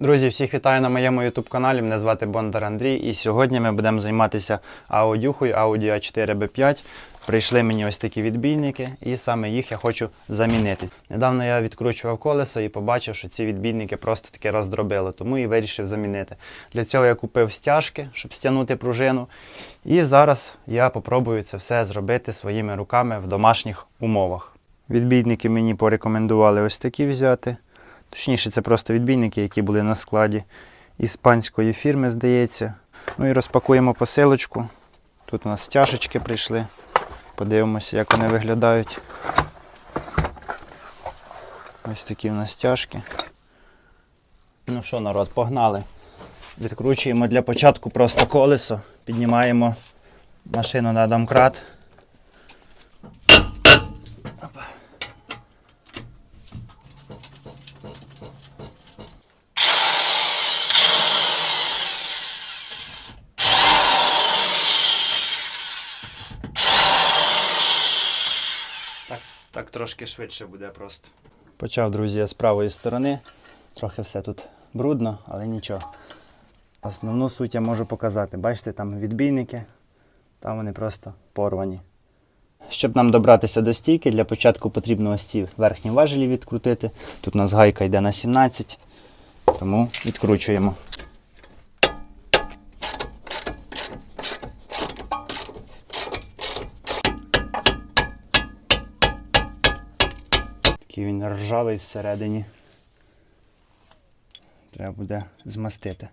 Друзі, всіх вітаю на моєму YouTube каналі. Мене звати Бондар Андрій. І сьогодні ми будемо займатися аудюхою Audi A4 B5. Прийшли мені ось такі відбійники, і саме їх я хочу замінити. Недавно я відкручував колесо і побачив, що ці відбійники просто таки роздробило, тому і вирішив замінити. Для цього я купив стяжки, щоб стягнути пружину. І зараз я попробую це все зробити своїми руками в домашніх умовах. Відбійники мені порекомендували ось такі взяти. Точніше, це просто відбійники, які були на складі іспанської фірми, здається. Ну і розпакуємо посилочку. Тут у нас стяжечки прийшли. Подивимося, як вони виглядають. Ось такі у нас стяжки. Ну що, народ, погнали. Відкручуємо для початку просто колесо, піднімаємо машину на домкрат. Так, трошки швидше буде просто. Почав, друзі, я з правої сторони. Трохи все тут брудно, але нічого. Основну суть я можу показати. Бачите, там відбійники, там вони просто порвані. Щоб нам добратися до стійки, для початку потрібно ось ці верхні важелі відкрутити. Тут у нас гайка йде на 17, тому відкручуємо. Такий він ржавий всередині. Треба буде змастити.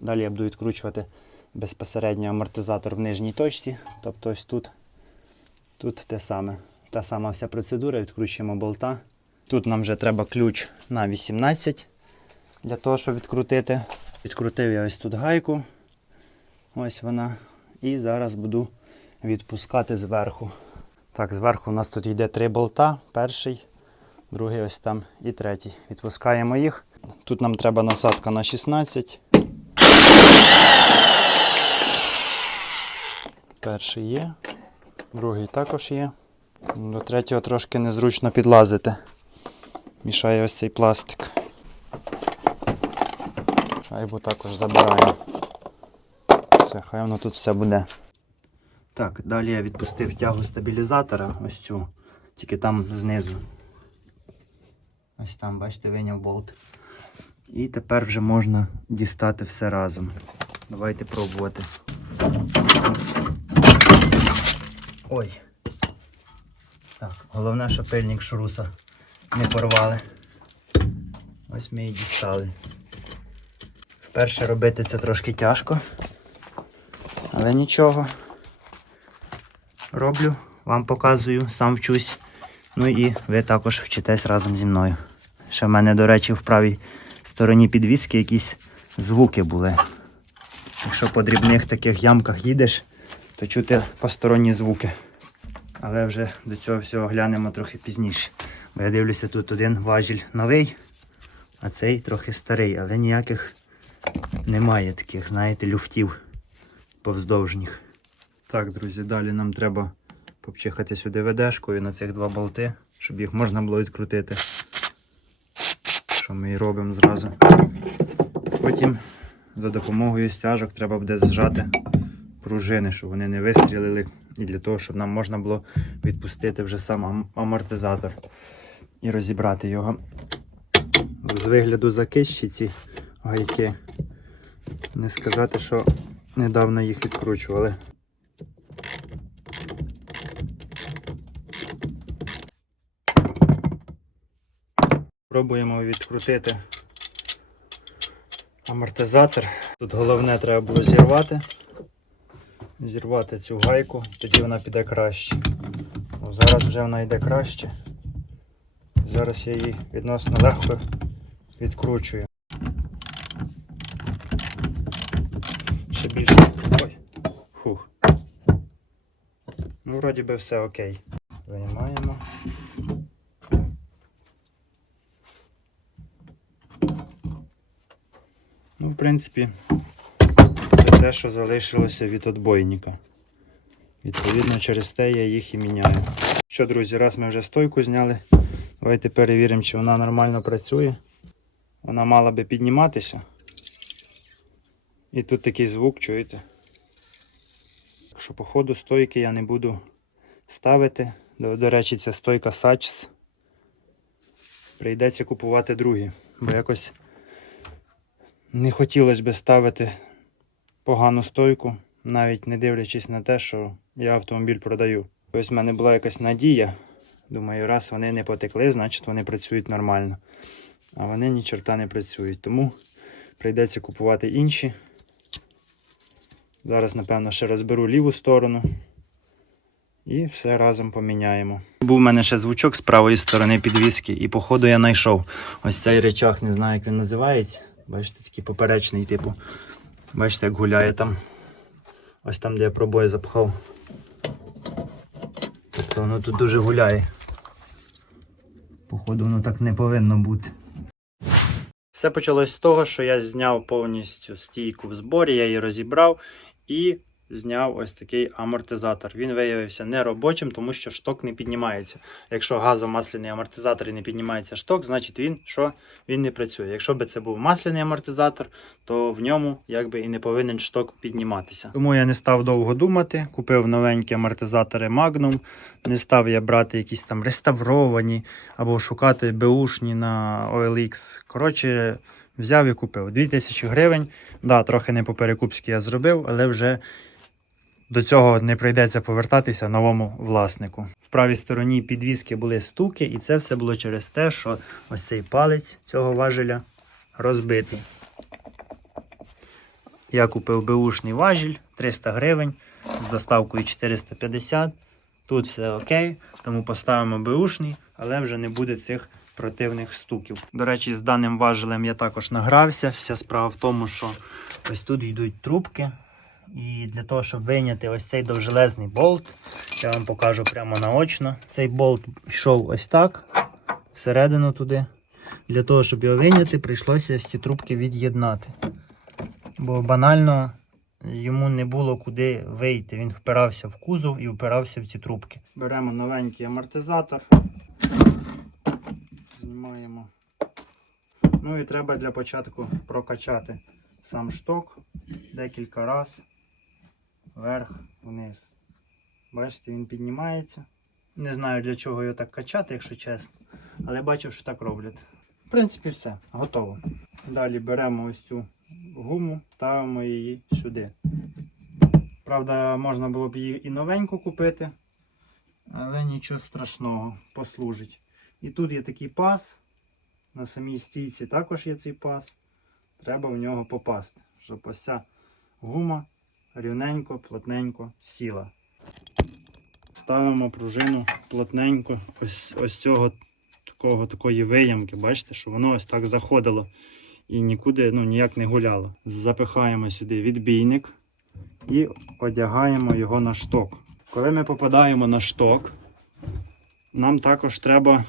Далі я буду відкручувати безпосередньо амортизатор в нижній точці. Тобто ось тут. Тут те саме. Та сама вся процедура, відкручуємо болта. Тут нам вже треба ключ на 18 для того, щоб відкрутити. Відкрутив я ось тут гайку. Ось вона. І зараз буду відпускати зверху. Так, зверху у нас тут йде три болта. Перший, другий ось там і третій. Відпускаємо їх. Тут нам треба насадка на 16. Перший є, другий також є. До третього трошки незручно підлазити. Мішає ось цей пластик. Шайбу також забираємо. Все, хай воно тут все буде. Так, далі я відпустив тягу стабілізатора, ось цю, тільки там знизу. Ось там, бачите, виняв болт. І тепер вже можна дістати все разом. Давайте пробувати. Ой. Так, головне, щоб пильник шруса не порвали. Ось ми і дістали. Вперше робити це трошки тяжко. Але нічого. Роблю, вам показую, сам вчусь. Ну і ви також вчитесь разом зі мною. Ще в мене, до речі, в правій стороні підвіски якісь звуки були. Якщо по дрібних таких ямках їдеш, то чути посторонні звуки. Але вже до цього всього глянемо трохи пізніше. Бо я дивлюся, тут один важіль новий, а цей трохи старий, але ніяких немає таких, знаєте, люфтів повздовжніх. Так, друзі, далі нам треба попчихати сюди ведешкою на цих два болти, щоб їх можна було відкрутити. Що ми і робимо зразу. Потім за допомогою стяжок треба буде зжати пружини, щоб вони не вистрілили. І для того, щоб нам можна було відпустити вже сам амортизатор і розібрати його. З вигляду закищі ці гайки. Не сказати, що недавно їх відкручували. Пробуємо відкрутити амортизатор. Тут головне треба було зірвати. Зірвати цю гайку, тоді вона піде краще. О, зараз вже вона йде краще. Зараз я її відносно легко відкручую. Ще більше. Ой. Фух. Ну, вроді би все окей. Виймаємо. Ну, в принципі, це те, що залишилося від отбойника. Відповідно, через те я їх і міняю. Що, друзі, раз ми вже стойку зняли, давайте перевіримо, чи вона нормально працює. Вона мала би підніматися. І тут такий звук, чуєте? Що по ходу стойки я не буду ставити. До, до речі, ця стойка Сачс. Прийдеться купувати другі. Бо якось не хотілося б ставити погану стойку, навіть не дивлячись на те, що я автомобіль продаю. Ось в мене була якась надія. Думаю, раз вони не потекли, значить вони працюють нормально. А вони ні чорта не працюють. Тому прийдеться купувати інші. Зараз, напевно, ще розберу ліву сторону. І все разом поміняємо. Був у мене ще звучок з правої сторони підвіски, і походу я знайшов ось цей речах, не знаю, як він називається. Бачите, такий поперечний, типу. Бачите, як гуляє там. Ось там, де я пробої запхав. Тобто воно тут дуже гуляє. Походу, воно так не повинно бути. Все почалось з того, що я зняв повністю стійку в зборі, я її розібрав і зняв ось такий амортизатор. Він виявився неробочим, тому що шток не піднімається. Якщо газомасляний амортизатор і не піднімається шток, значить він що? Він не працює. Якщо б це був масляний амортизатор, то в ньому якби і не повинен шток підніматися. Тому я не став довго думати, купив новенькі амортизатори Magnum. Не став я брати якісь там реставровані або шукати беушні на OLX. Коротше, взяв і купив. 2000 гривень. Да, трохи не по перекупськи я зробив, але вже до цього не прийдеться повертатися новому власнику. В правій стороні підвіски були стуки, і це все було через те, що ось цей палець цього важеля розбитий. Я купив беушний важіль 300 гривень з доставкою 450. Тут все окей, тому поставимо беушний, але вже не буде цих противних стуків. До речі, з даним важелем я також награвся. Вся справа в тому, що ось тут йдуть трубки. І для того, щоб вийняти ось цей довжелезний болт, я вам покажу прямо наочно. Цей болт йшов ось так, всередину туди. Для того, щоб його вийняти, прийшлося ці трубки від'єднати. Бо банально йому не було куди вийти. Він впирався в кузов і впирався в ці трубки. Беремо новенький амортизатор. Знімаємо. Ну і треба для початку прокачати сам шток декілька разів вверх, вниз. Бачите, він піднімається. Не знаю для чого його так качати, якщо чесно. Але бачив, що так роблять. В принципі, все, готово. Далі беремо ось цю гуму, ставимо її сюди. Правда, можна було б її і новеньку купити, але нічого страшного, послужить. І тут є такий пас. На самій стійці також є цей пас. Треба в нього попасти, щоб ось ця гума рівненько, плотненько сіла. Ставимо пружину плотненько, ось ось цього такого, такої виямки, бачите, що воно ось так заходило і нікуди ну, ніяк не гуляло. Запихаємо сюди відбійник і одягаємо його на шток. Коли ми попадаємо на шток, нам також треба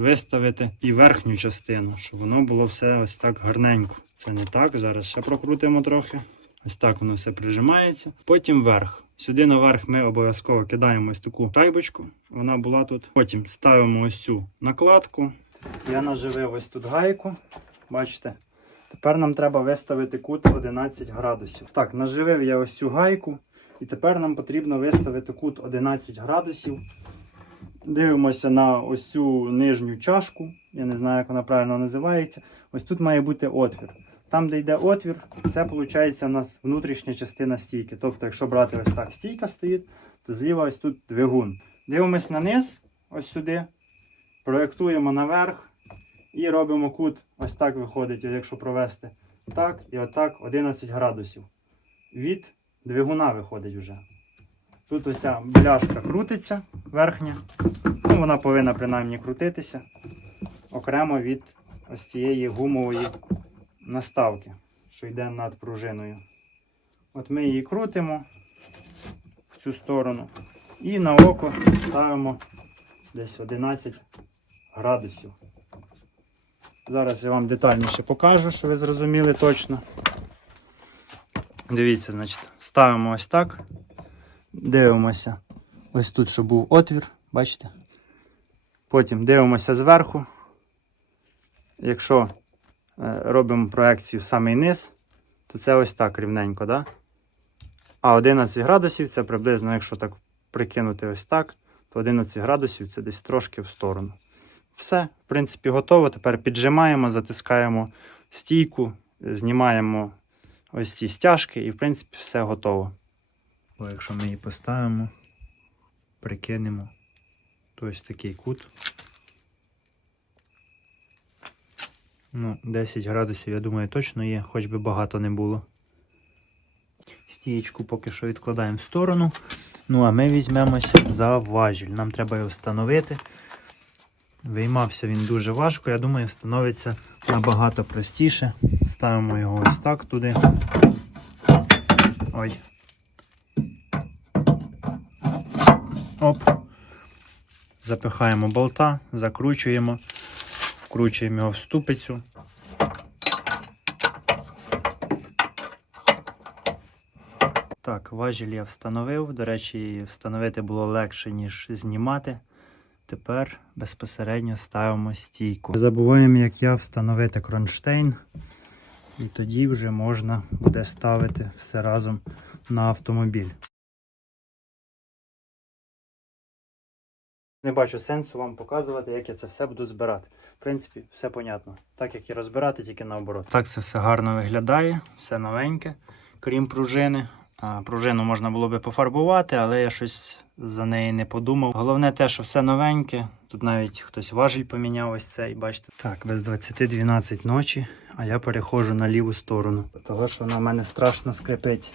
виставити і верхню частину, щоб воно було все ось так гарненько. Це не так. Зараз ще прокрутимо трохи. Ось так воно все прижимається. Потім верх. Сюди наверх ми обов'язково кидаємо ось таку шайбочку. Вона була тут. Потім ставимо ось цю накладку. Я наживив ось тут гайку. Бачите? Тепер нам треба виставити кут 11 градусів. Так, наживив я ось цю гайку. І тепер нам потрібно виставити кут 11 градусів. Дивимося на ось цю нижню чашку. Я не знаю, як вона правильно називається. Ось тут має бути отвір. Там, де йде отвір, це виходить у нас внутрішня частина стійки. Тобто, якщо брати ось так стійка стоїть, то зліва ось тут двигун. Дивимось на низ, ось сюди, проєктуємо наверх і робимо кут. Ось так виходить, якщо провести так і отак 11 градусів. Від двигуна виходить вже. Тут ось ця бляшка крутиться верхня. Ну, вона повинна принаймні крутитися окремо від ось цієї гумової наставки, що йде над пружиною. От ми її крутимо в цю сторону і на око ставимо десь 11 градусів. Зараз я вам детальніше покажу, щоб ви зрозуміли точно. Дивіться, значить, ставимо ось так. Дивимося. Ось тут, що був отвір, бачите? Потім дивимося зверху. Якщо е, робимо проекцію в самий низ, то це ось так рівненько, да? А 11 градусів це приблизно, якщо так прикинути ось так, то 11 градусів це десь трошки в сторону. Все, в принципі, готово. Тепер піджимаємо, затискаємо стійку, знімаємо ось ці стяжки і, в принципі, все готово. О, якщо ми її поставимо, прикинемо, то ось такий кут. Ну, 10 градусів, я думаю, точно є, хоч би багато не було. Стієчку поки що відкладаємо в сторону. Ну, а ми візьмемося за важіль. Нам треба його встановити. Виймався він дуже важко, я думаю, встановиться набагато простіше. Ставимо його ось так туди. Ой. Оп. Запихаємо болта, закручуємо, вкручуємо його в ступицю. Так, важіль я встановив. До речі, встановити було легше, ніж знімати. Тепер безпосередньо ставимо стійку. Забуваємо, як я встановити кронштейн. І тоді вже можна буде ставити все разом на автомобіль. Не бачу сенсу вам показувати, як я це все буду збирати. В принципі, все понятно. Так як і розбирати, тільки наоборот. Так це все гарно виглядає, все новеньке, крім пружини. А, Пружину можна було би пофарбувати, але я щось за неї не подумав. Головне те, що все новеньке. Тут навіть хтось важіль поміняв ось цей, бачите. Так, без 20-12 ночі, а я переходжу на ліву сторону. Того, що вона в мене страшно скрипить.